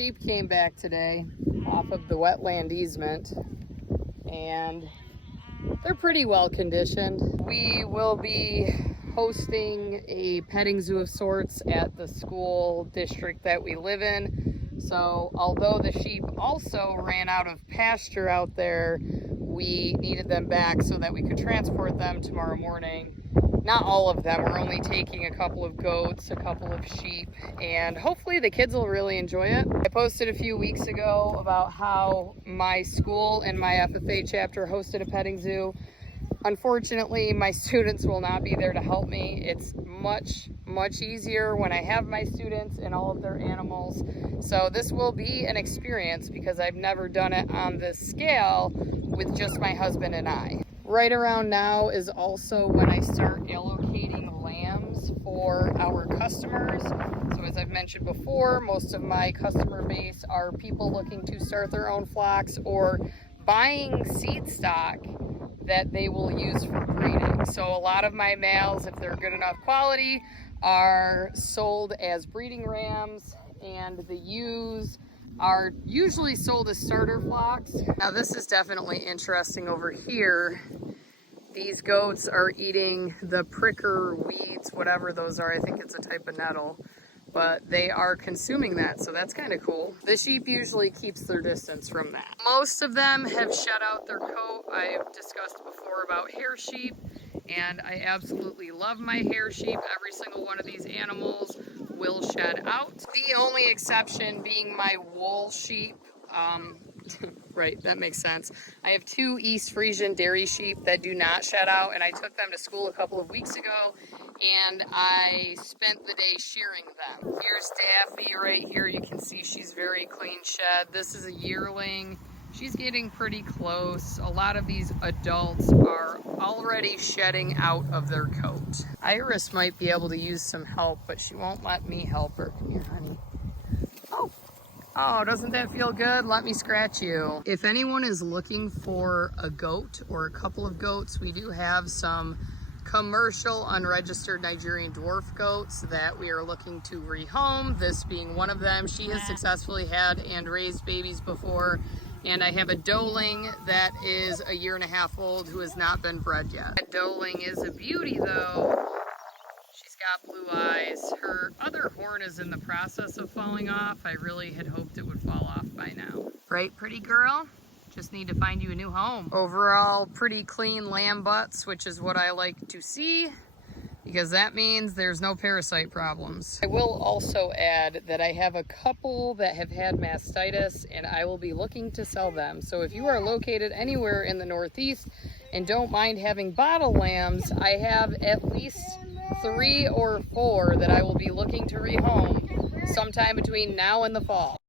sheep came back today off of the wetland easement, and they're pretty well conditioned. We will be hosting a petting zoo of sorts at the school district that we live in. So although the sheep also ran out of pasture out there, we needed them back so that we could transport them tomorrow morning. Not all of them. We're only taking a couple of goats, a couple of sheep, and hopefully the kids will really enjoy it. I posted a few weeks ago about how my school and my FFA chapter hosted a petting zoo. Unfortunately, my students will not be there to help me. It's much easier when I have my students and all of their animals. So this will be an experience because I've never done it on this scale with just my husband and I. Right around now is also when I start allocating lambs for our customers. So as I've mentioned before, most of my customer base are people looking to start their own flocks or buying seed stock that they will use for breeding. So a lot of my males, if they're good enough quality, are sold as breeding rams, and the ewes are usually sold as starter flocks. Now this is definitely interesting over here. These goats are eating the pricker weeds, whatever those are. I think it's a type of nettle, but they are consuming that, so that's kind of cool. The sheep usually keeps their distance from that. Most of them have shed out their coat. I've discussed before about hair sheep, and I absolutely love my hair sheep. Every single one of these animals will shed out. The only exception being my wool sheep. Right, that makes sense. I have 2 East Frisian dairy sheep that do not shed out, and I took them to school a couple of weeks ago, and I spent the day shearing them. Here's Daffy right here. You can see she's very clean shed. This is a yearling. She's getting pretty close. A lot of these adults are already shedding out of their coat. Iris might be able to use some help, but she won't let me help her. Come here, honey. Oh, doesn't that feel good? Let me scratch you. If anyone is looking for a goat or a couple of goats, we do have some commercial unregistered Nigerian dwarf goats that we are looking to rehome, this being one of them. She has successfully had and raised babies before, and I have a doeling that is a 1.5 years old who has not been bred yet. That doeling is a beauty though. She's got blue eyes. Her other horn is in the process of falling off. I really had hoped it would fall off by now. Right, pretty girl? Just need to find you a new home. Overall, pretty clean lamb butts, which is what I like to see, because that means there's no parasite problems. I will also add that I have a couple that have had mastitis, and I will be looking to sell them. So if you are located anywhere in the Northeast and don't mind having bottle lambs, I have at least 3 or 4 that I will be looking to rehome sometime between now and the fall.